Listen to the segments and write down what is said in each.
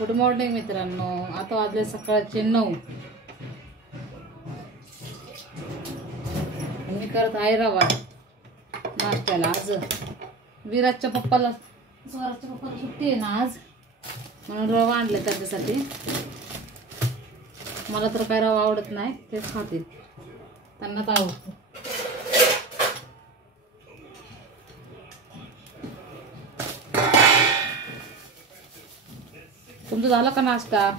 Good morning मित्रांनो. आता वाजले सकाळचे 9. मी करत आहे रवा नाश्त्याला. आज विराजच्या पप्पाला सुट्टी आहे ना आज, म्हणून रवा आणले त्याच्यासाठी. मला तर काय रवा आवडत नाही, तेच खातील. त्यांना तर आवडतो. तुमचं झालं का नाश्ता?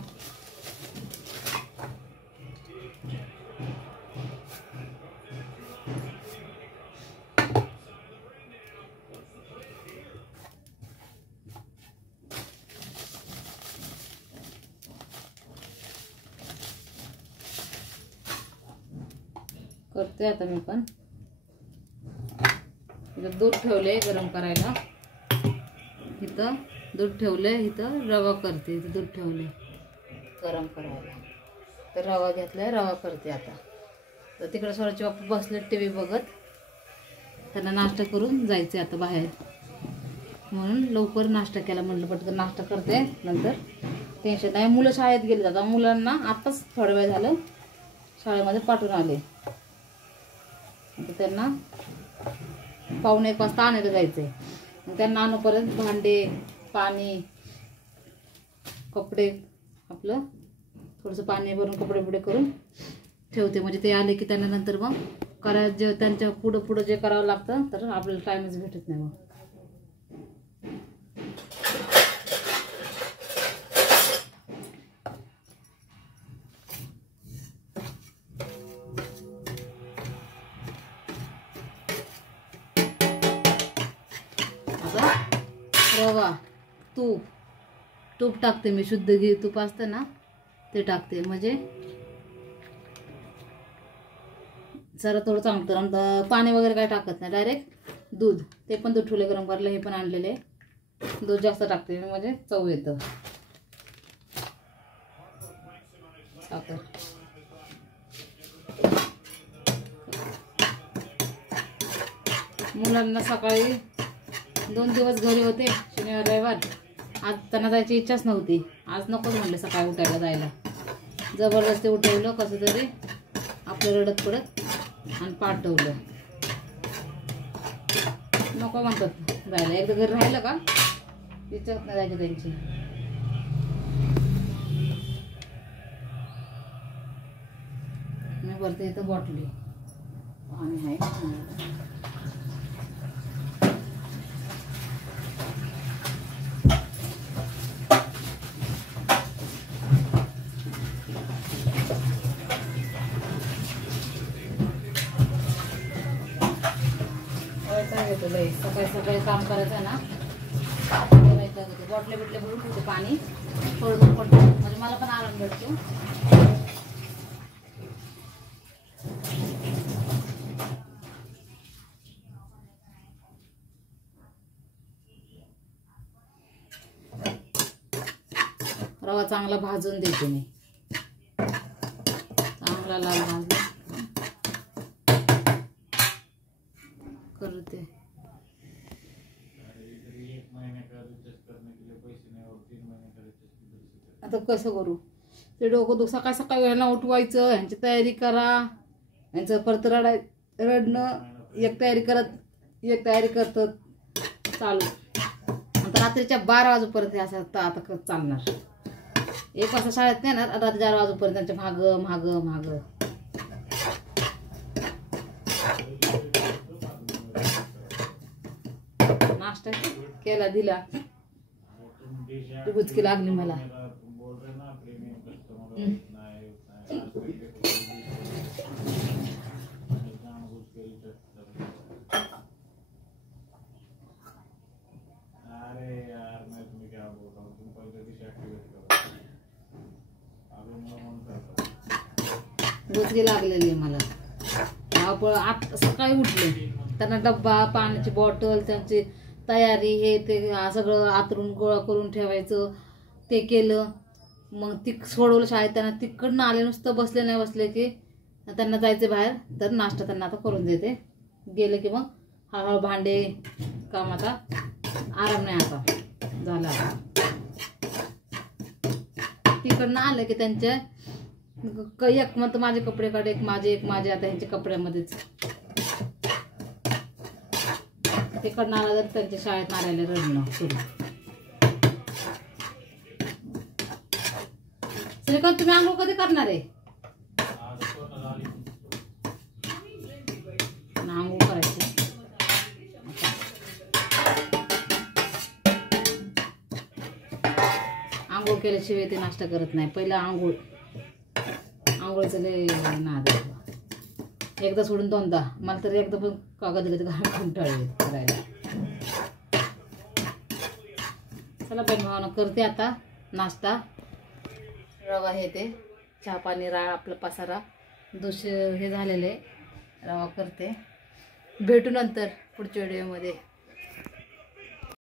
करते आता मी पण. इथं दूध ठेवले गरम करायला. इथं दूध ठेवले, इथं रवा करते. इथं दूध ठेवले गरम करायला, तर रवा घेतलाय, रवा करते आता. तर तिकडे स्वराचे बाप्पा बसले टीव्ही बघत. त्यांना नाश्ता करून जायचे आता बाहेर, म्हणून लवकर नाश्ता केला. म्हटलं पटकन नाश्ता करते, नंतर टेन्शन नाही. मुलं शाळेत गेले. आता मुलांना आताच थोडा वेळ झालं शाळेमध्ये पाठवून आले. आता त्यांना 1:45 वाजता आणायला जायचंय. मग त्यांना आणूपर्यंत भांडे, पाणी, कपडे, आपलं थोडंसं पाणी भरून कपडे पुढे करून ठेवते. म्हणजे ते आले की त्यांना नंतर मग करायचं, जे त्यांच्या पुढं जे करावं लागतं, तर आपल्याला टाईमच भेटत नाही. मग रवा, तूप टाकते मी. शुद्ध घी तूप असतं ना, ते टाकते. म्हणजे जरा थोडं चांगलं. आणि पाणी वगैरे काय टाकत नाही, डायरेक्ट दूध. ते पण दूध ठेवले गरम करायला. हे पण आणलेले दूध जास्त टाकते मी, म्हणजे चव येतं. साखर मुलांना सकाळी 2 दिवस घरी होते, शनिवार रविवार. आज त्यांना जायची इच्छाच नव्हती. आज नकोच म्हणले सकाळी उठायला जायला. जबरदस्ती उठवलं कसं तरी, आपलं रडत पडत, आणि पाठवलं. नको म्हणतात जायला. एकदा घरी राहिलं का इच्छाच नाही जायची त्यांची. मी भरते इथं बॉटली. पाणी आहे. सकाळी सकाळी काम करायचं आहे ना, बॉटले बिटले भरून ठेवते. पाणी थोडं पडतो, म्हणजे मला पण आराम भेटतो. रवा चांगला भाजून देते मी. चांगला लाल भाजून करते. आता कसं करू ते डोकं दुख. सकाळ सकाळी वेळेला उठवायचं, ह्यांची तयारी करा, ह्यांचं परत रडणं. एक तयारी करतात चालू. आता रात्रीच्या 12 वाजेपर्यंत असं आता चालणार. 1 वाजता शाळेत नेणार, रात्री 4 वाजेपर्यंत त्यांच्या माग नाश्ता केला, दिला. बुचकी लागली मला. बुचकी लागलेली मला. सकाळी उठले, त्यांना डब्बा, पाण्याची बॉटल, त्यांची तयारी, हे ते सगळं आतरून गोळा करून ठेवायचं. ते केलं. मग ती सोडवलं शाळेत. त्यांना तिकडनं आले, नुसतं बसले की त्यांना जायचे बाहेर, तर नाश्ता त्यांना आता करून देते. गेले की मग हळूहळू भांडे काम. आता आराम नाही, आता झाला. तिकडनं आलं की त्यांच्या एक मग माझे कपडे काढ, एक माझे आता ह्यांच्या कपड्यामध्येच तिकडनं आला तर त्यांच्या शाळेत आल्याला रडणं सुरू. श्रीकांत तुम्ही आंघोळ कधी करणार आहे? आंघोळ करायची. आंघोळ केल्याशिवाय ते नाश्ता करत नाही. पहिला आंघोळीचं लय नाद आहे. एकदा सोडून दोनदा. मला तर एकदा पण कागद कंटाळले करायला. चला बहीण भावानं करते आता नाश्ता. रवा हे ते चहा पाणी आपलं पसारा हे झालेले रवा करते. भेटू नंतर पुढच्या व्हिडिओमध्ये.